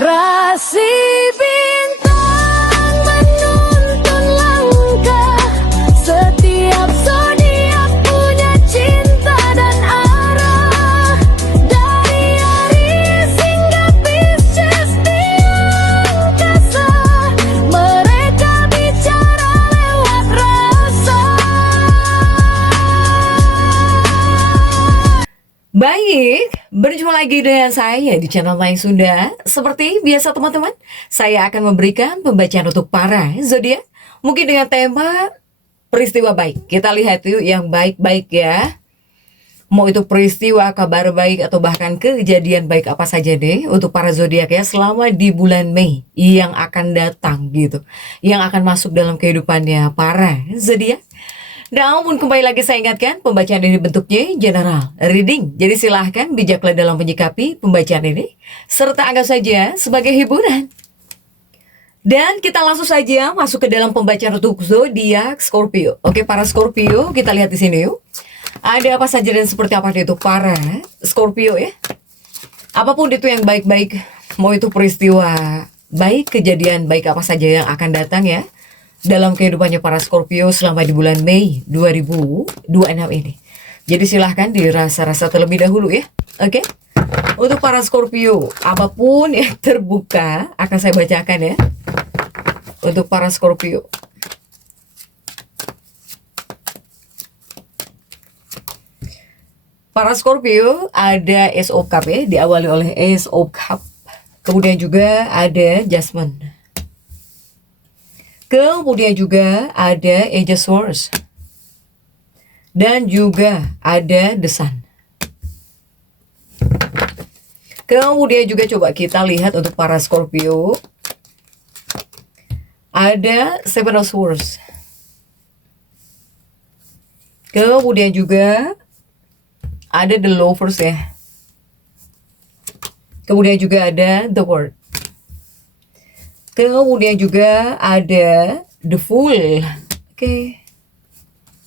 Rasi bintang menuntun langkah, setiap zodiak punya cinta dan arah. Dari Aries hingga Pisces di angkasa, mereka bicara lewat rasa. Baik, berjumpa lagi dengan saya di channel Mayang Sunda. Seperti biasa teman-teman, saya akan memberikan pembacaan untuk para zodiak, mungkin dengan tema peristiwa baik. Kita lihat yuk yang baik-baik ya. Mau itu peristiwa, kabar baik, atau bahkan kejadian baik apa saja deh untuk para zodiak ya selama di bulan Mei yang akan datang gitu, yang akan masuk dalam kehidupannya para zodiak. Namun kembali lagi saya ingatkan, pembacaan ini bentuknya general reading. Jadi silahkan bijaklah dalam menyikapi pembacaan ini, serta anggap saja sebagai hiburan. Dan kita langsung saja masuk ke dalam pembacaan untuk zodiak Scorpio. Oke, para Scorpio, kita lihat di sini yuk. Ada apa saja dan seperti apa itu para Scorpio ya. Apapun itu yang baik-baik, mau itu peristiwa baik, kejadian baik apa saja yang akan datang ya dalam kehidupannya para Scorpio selama di bulan Mei 2026 ini. Jadi silahkan dirasa-rasa terlebih dahulu ya. Oke. Untuk para Scorpio, apapun yang terbuka akan saya bacakan ya. Untuk para Scorpio. Para Scorpio ada Ace of Cup ya, diawali oleh Ace of Cup. Kemudian juga ada Judgment. Kemudian juga ada Age of Swords. Dan juga ada The Sun. Kemudian juga coba kita lihat untuk para Scorpio. Ada Seven of Swords. Kemudian juga ada The Lovers ya. Kemudian juga ada The World. Kemudian juga ada The Fool. Oke.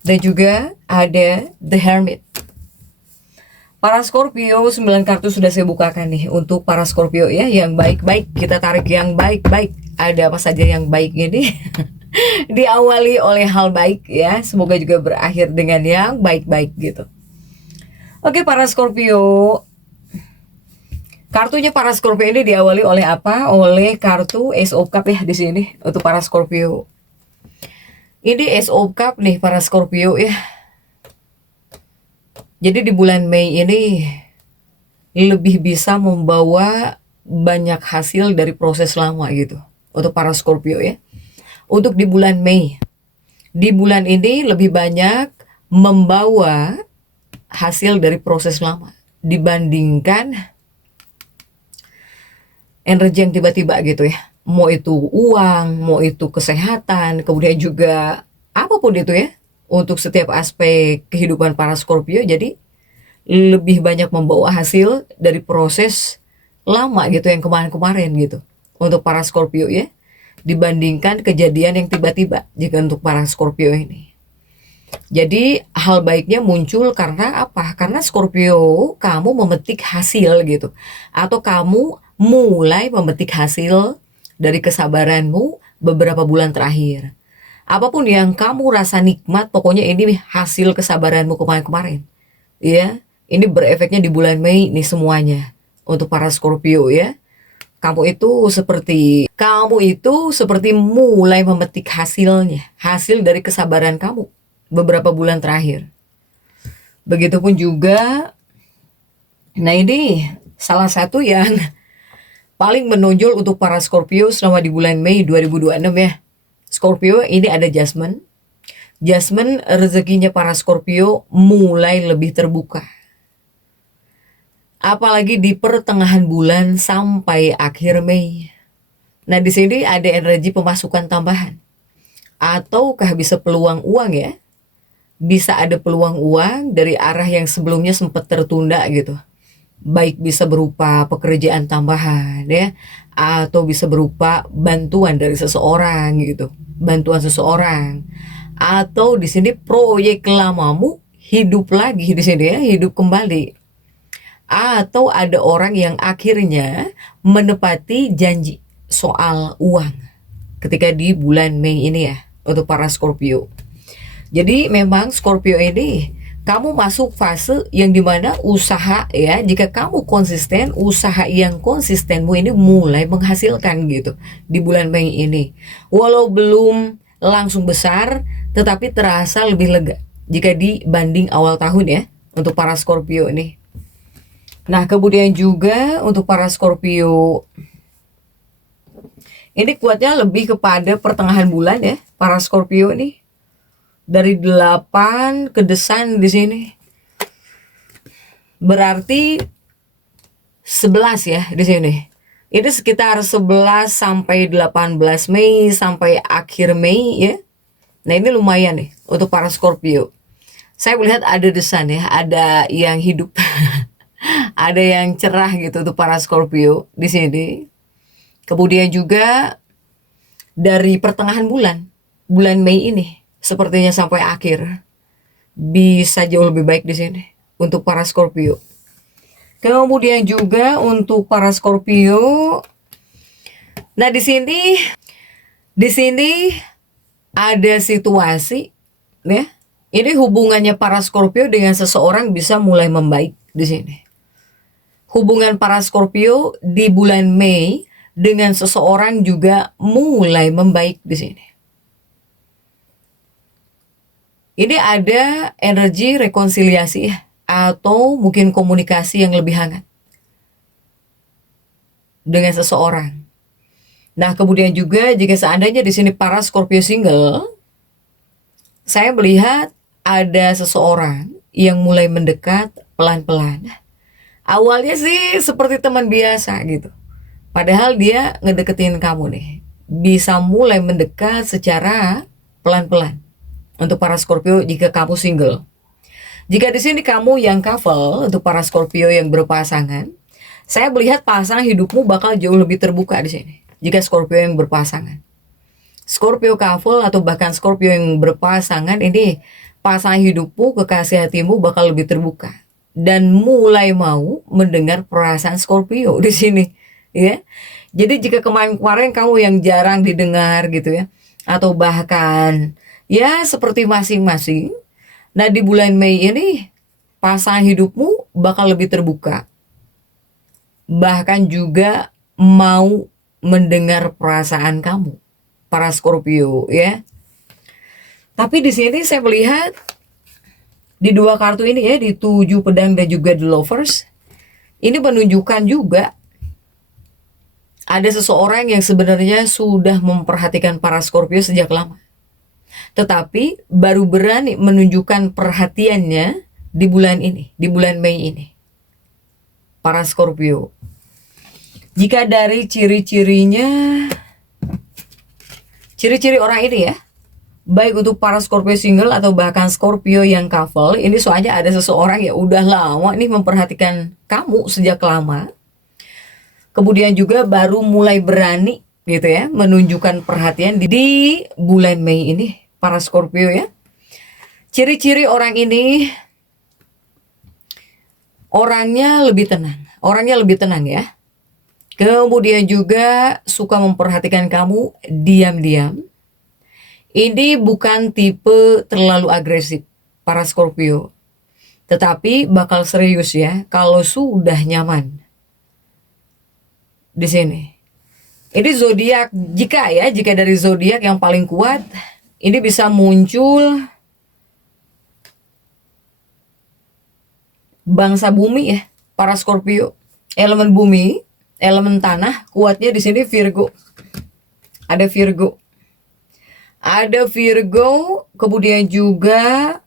Dan juga ada The Hermit. Para Scorpio, 9 kartu sudah saya bukakan nih untuk para Scorpio ya, yang baik-baik. Kita tarik yang baik-baik. Ada apa saja yang baik ini? Diawali oleh hal baik ya. Semoga juga berakhir dengan yang baik-baik gitu. Oke, para Scorpio. Kartunya para Scorpio ini diawali oleh apa? Oleh kartu Ace of Cup ya di sini untuk para Scorpio. Ini Ace of Cup nih para Scorpio ya. Jadi di bulan Mei ini lebih bisa membawa banyak hasil dari proses lama gitu untuk para Scorpio ya. Untuk di bulan Mei, di bulan ini lebih banyak membawa hasil dari proses lama dibandingkan energi yang tiba-tiba gitu ya. Mau itu uang, mau itu kesehatan, kemudian juga apapun itu ya. Untuk setiap aspek kehidupan para Scorpio, jadi lebih banyak membawa hasil dari proses lama gitu yang kemarin-kemarin gitu. Untuk para Scorpio ya. Dibandingkan kejadian yang tiba-tiba jika untuk para Scorpio ini. Jadi hal baiknya muncul karena apa? Karena Scorpio kamu memetik hasil gitu. Atau kamu mulai memetik hasil dari kesabaranmu beberapa bulan terakhir. Apapun yang kamu rasa nikmat, pokoknya ini hasil kesabaranmu kemarin-kemarin. Ya, ini berefeknya di bulan Mei nih semuanya. Untuk para Scorpio ya. Kamu itu seperti mulai memetik hasilnya. Hasil dari kesabaran kamu beberapa bulan terakhir. Begitupun juga, nah ini salah satu yang paling menonjol untuk para Scorpio selama di bulan Mei 2026 ya. Scorpio ini ada Judgment. Judgment, rezekinya para Scorpio mulai lebih terbuka. Apalagi di pertengahan bulan sampai akhir Mei. Nah di sini ada energi pemasukan tambahan. Ataukah bisa peluang uang ya. Bisa ada peluang uang dari arah yang sebelumnya sempat tertunda gitu. Baik bisa berupa pekerjaan tambahan ya, atau bisa berupa bantuan dari seseorang gitu, bantuan seseorang, atau di sini proyek lamamu hidup lagi di sini ya, hidup kembali. atau ada orang yang akhirnya menepati janji soal uang ketika di bulan Mei ini ya, untuk para Scorpio. Jadi memang Scorpio ini kamu masuk fase yang dimana usaha ya, jika kamu konsisten, usaha yang konsistenmu ini mulai menghasilkan gitu di bulan Mei ini. Walau belum langsung besar, tetapi terasa lebih lega jika dibanding awal tahun ya, untuk para Scorpio ini. Nah, kemudian juga untuk para Scorpio, ini kuatnya lebih kepada pertengahan bulan ya, para Scorpio ini. Dari 8 ke desan di sini. Berarti 11 ya di sini. Ini sekitar 11 sampai 18 Mei sampai akhir Mei ya. Nah, ini lumayan nih untuk para Scorpio. Saya melihat ada desan ya, ada yang hidup. Ada yang cerah gitu untuk para Scorpio di sini. Kemudian juga dari pertengahan bulan Mei ini, sepertinya sampai akhir bisa jauh lebih baik di sini untuk para Scorpio. Kemudian juga untuk para Scorpio, nah di sini ada situasi ya. Ini hubungannya para Scorpio dengan seseorang bisa mulai membaik di sini. Hubungan para Scorpio di bulan Mei dengan seseorang juga mulai membaik di sini. Ini ada energi rekonsiliasi ya, atau mungkin komunikasi yang lebih hangat dengan seseorang. Nah, kemudian juga jika seandainya di sini para Scorpio single, saya melihat ada seseorang yang mulai mendekat pelan-pelan. Awalnya sih seperti teman biasa gitu. Padahal dia ngedeketin kamu nih. Bisa mulai mendekat secara pelan-pelan. Untuk para Scorpio jika kamu single. Jika di sini kamu yang couple, untuk para Scorpio yang berpasangan, saya melihat pasangan hidupmu bakal jauh lebih terbuka di sini. Jika Scorpio yang berpasangan. Scorpio couple atau bahkan Scorpio yang berpasangan, ini pasangan hidupmu, kekasih hatimu bakal lebih terbuka dan mulai mau mendengar perasaan Scorpio di sini, ya. Jadi jika kemarin-kemarin kamu yang jarang didengar gitu ya, atau bahkan ya seperti masing-masing, nah di bulan Mei ini pasangan hidupmu bakal lebih terbuka, bahkan juga mau mendengar perasaan kamu, para Scorpio ya. Tapi di sini saya melihat di dua kartu ini ya, di 7 pedang dan juga the lovers, ini menunjukkan juga ada seseorang yang sebenarnya sudah memperhatikan para Scorpio sejak lama, tetapi baru berani menunjukkan perhatiannya di bulan ini, di bulan Mei ini, para Scorpio. Jika dari ciri-cirinya, ciri-ciri orang ini ya, baik untuk para Scorpio single atau bahkan Scorpio yang couple, ini soalnya ada seseorang yang udah lama nih memperhatikan kamu sejak lama. Kemudian juga baru mulai berani gitu ya, menunjukkan perhatian di bulan Mei ini, para Scorpio ya. Ciri-ciri orang ini, orangnya lebih tenang ya. Kemudian juga suka memperhatikan kamu diam-diam. Ini bukan tipe terlalu agresif, para Scorpio. Tetapi bakal serius ya kalau sudah nyaman di sini. Ini zodiak, jika dari zodiak yang paling kuat, ini bisa muncul bangsa bumi ya, para Scorpio. Elemen bumi, elemen tanah, kuatnya di sini Virgo. Ada Virgo, kemudian juga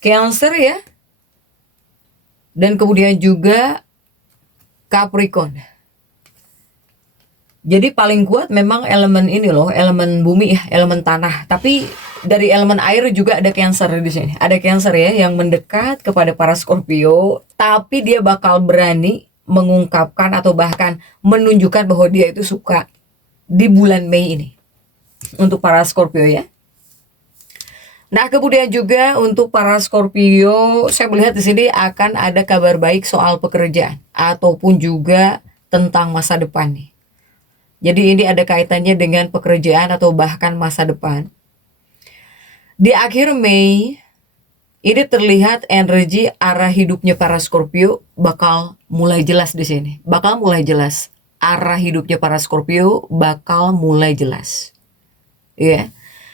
Cancer ya. Dan kemudian juga Capricorn. Jadi paling kuat memang elemen ini loh, elemen bumi ya, elemen tanah. Tapi dari elemen air juga ada Cancer di sini. Ada Cancer ya yang mendekat kepada para Scorpio, tapi dia bakal berani mengungkapkan atau bahkan menunjukkan bahwa dia itu suka di bulan Mei ini untuk para Scorpio ya. Nah, kemudian juga untuk para Scorpio, saya melihat di sini akan ada kabar baik soal pekerjaan ataupun juga tentang masa depan nih. Jadi ini ada kaitannya dengan pekerjaan atau bahkan masa depan. Di akhir Mei, ini terlihat energi arah hidupnya para Scorpio bakal mulai jelas di sini. Bakal mulai jelas. Arah hidupnya para Scorpio bakal mulai jelas. Ya.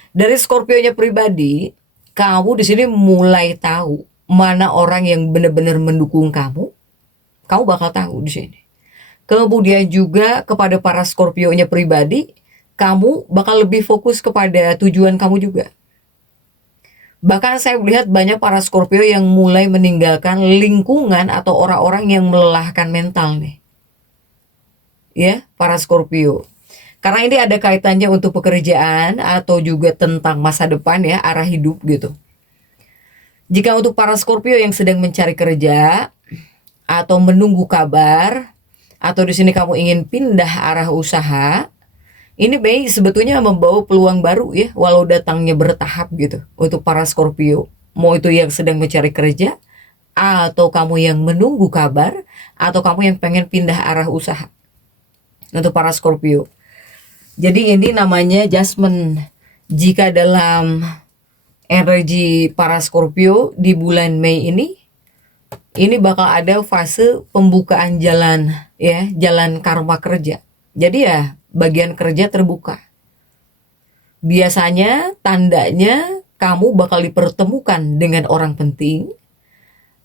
Dari Scorpio-nya pribadi, kamu di sini mulai tahu mana orang yang benar-benar mendukung kamu. Kamu bakal tahu di sini. Kemudian juga kepada para Scorpio-nya pribadi, kamu bakal lebih fokus kepada tujuan kamu juga. Bahkan saya melihat banyak para Scorpio yang mulai meninggalkan lingkungan atau orang-orang yang melelahkan mental nih. Ya, para Scorpio. Karena ini ada kaitannya untuk pekerjaan atau juga tentang masa depan ya, arah hidup gitu. Jika untuk para Scorpio yang sedang mencari kerja atau menunggu kabar, atau di sini kamu ingin pindah arah usaha, ini Mei sebetulnya membawa peluang baru ya, walau datangnya bertahap gitu untuk para Scorpio. Mau itu yang sedang mencari kerja, atau kamu yang menunggu kabar, atau kamu yang pengen pindah arah usaha. Untuk para Scorpio. Jadi ini namanya adjustment. Jika dalam energi para Scorpio di bulan Mei ini bakal ada fase pembukaan jalan ya, jalan karma kerja. Jadi ya bagian kerja terbuka. Biasanya tandanya kamu bakal dipertemukan dengan orang penting,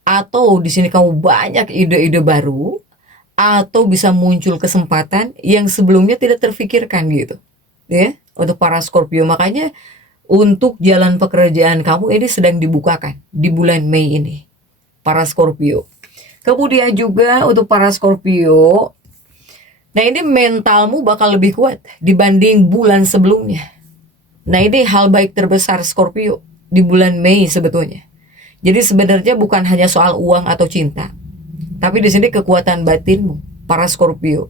atau di sini kamu banyak ide-ide baru, atau bisa muncul kesempatan yang sebelumnya tidak terfikirkan gitu ya untuk para Scorpio. Makanya untuk jalan pekerjaan kamu ini sedang dibukakan di bulan Mei ini para Scorpio. Kemudian juga untuk para Scorpio, nah ini mentalmu bakal lebih kuat dibanding bulan sebelumnya. Nah ini hal baik terbesar Scorpio di bulan Mei sebetulnya. Jadi sebenarnya bukan hanya soal uang atau cinta, tapi di sini kekuatan batinmu, para Scorpio.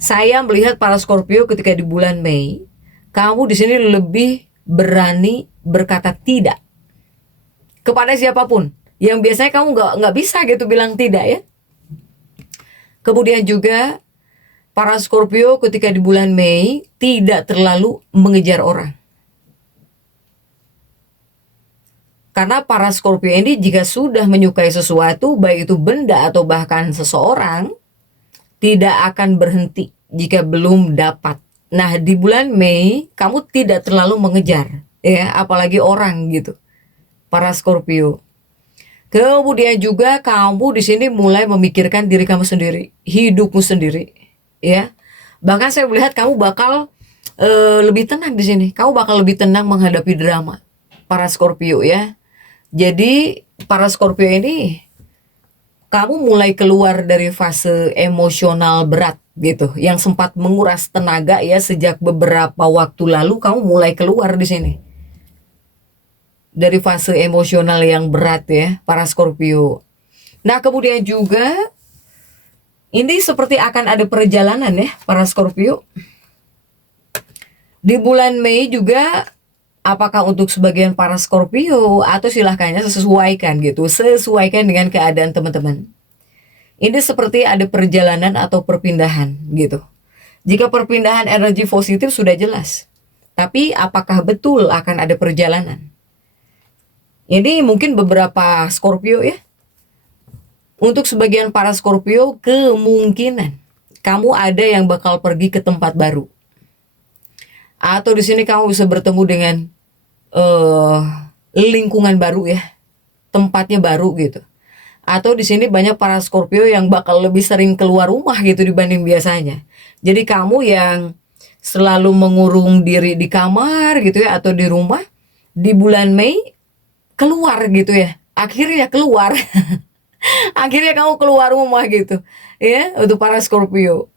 Saya melihat para Scorpio ketika di bulan Mei, kamu di sini lebih berani berkata tidak kepada siapapun. Yang biasanya kamu nggak bisa gitu bilang tidak ya. Kemudian juga para Scorpio ketika di bulan Mei tidak terlalu mengejar orang. Karena para Scorpio ini jika sudah menyukai sesuatu, baik itu benda atau bahkan seseorang, tidak akan berhenti jika belum dapat. Nah, di bulan Mei kamu tidak terlalu mengejar ya, apalagi orang gitu. Para Scorpio. Kemudian juga kamu di sini mulai memikirkan diri kamu sendiri, hidupmu sendiri, ya. Bahkan saya melihat kamu bakal lebih tenang di sini. Kamu bakal lebih tenang menghadapi drama, para Scorpio ya. Jadi para Scorpio ini kamu mulai keluar dari fase emosional berat gitu, yang sempat menguras tenaga ya sejak beberapa waktu lalu. Kamu mulai keluar di sini dari fase emosional yang berat ya, para Scorpio. Nah, kemudian juga ini seperti akan ada perjalanan ya, para Scorpio. Di bulan Mei juga, apakah untuk sebagian para Scorpio atau silahkannya sesuaikan gitu, sesuaikan dengan keadaan teman-teman. Ini seperti ada perjalanan atau perpindahan gitu. Jika perpindahan energi positif sudah jelas, tapi apakah betul akan ada perjalanan? Ini mungkin beberapa Scorpio ya. Untuk sebagian para Scorpio kemungkinan kamu ada yang bakal pergi ke tempat baru. Atau di sini kamu bisa bertemu dengan lingkungan baru ya, tempatnya baru gitu. Atau di sini banyak para Scorpio yang bakal lebih sering keluar rumah gitu dibanding biasanya. Jadi kamu yang selalu mengurung diri di kamar gitu ya, atau di rumah, di bulan Mei keluar gitu ya. Akhirnya keluar. Akhirnya kamu keluar rumah gitu ya, untuk para Scorpio.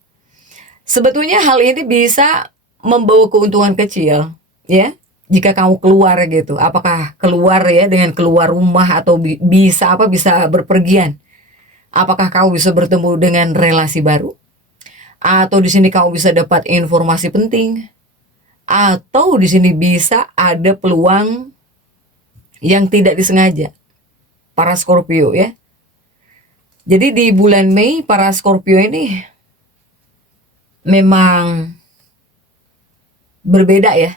Sebetulnya hal ini bisa membawa keuntungan kecil ya, jika kamu keluar gitu. Apakah keluar ya dengan keluar rumah, atau bisa berpergian? Apakah kamu bisa bertemu dengan relasi baru? Atau di sini kamu bisa dapat informasi penting? Atau di sini bisa ada peluang yang tidak disengaja, para Scorpio ya. Jadi di bulan Mei para Scorpio ini memang berbeda ya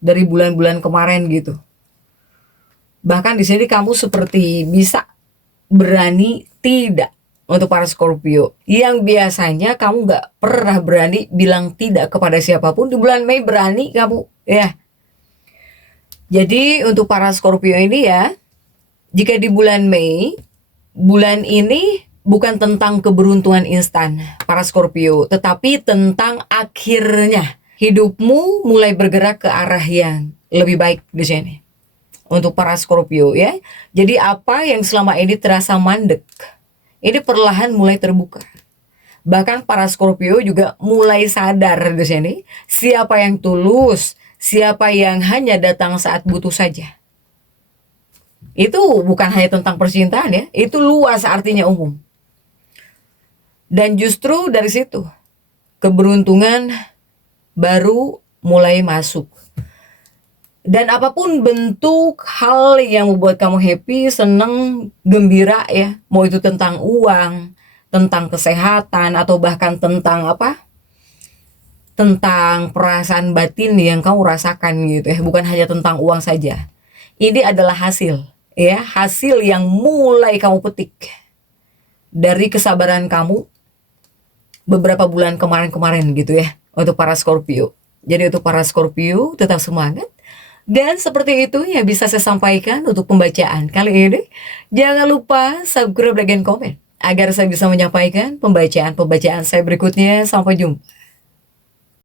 dari bulan-bulan kemarin gitu. Bahkan di sini kamu seperti bisa berani tidak untuk para Scorpio. Yang biasanya kamu nggak pernah berani bilang tidak kepada siapapun, di bulan Mei berani kamu ya. Jadi untuk para Scorpio ini ya, jika di bulan Mei, bulan ini bukan tentang keberuntungan instan para Scorpio, tetapi tentang akhirnya hidupmu mulai bergerak ke arah yang lebih baik di sini. Untuk para Scorpio ya. Jadi apa yang selama ini terasa mandek, ini perlahan mulai terbuka. Bahkan para Scorpio juga mulai sadar di sini siapa yang tulus, siapa yang hanya datang saat butuh saja. Itu bukan hanya tentang percintaan ya, itu luas artinya umum. Dan justru dari situ keberuntungan baru mulai masuk. Dan apapun bentuk hal yang membuat kamu happy, seneng, gembira ya, mau itu tentang uang, tentang kesehatan, atau bahkan tentang apa? Tentang perasaan batin yang kamu rasakan gitu ya, bukan hanya tentang uang saja. Ini adalah hasil ya, hasil yang mulai kamu petik dari kesabaran kamu beberapa bulan kemarin-kemarin gitu ya, untuk para Scorpio. Jadi untuk para Scorpio tetap semangat. Dan seperti itu ya bisa saya sampaikan untuk pembacaan kali ini. Jangan lupa subscribe, like, dan komen agar saya bisa menyampaikan pembacaan-pembacaan saya berikutnya. Sampai jumpa.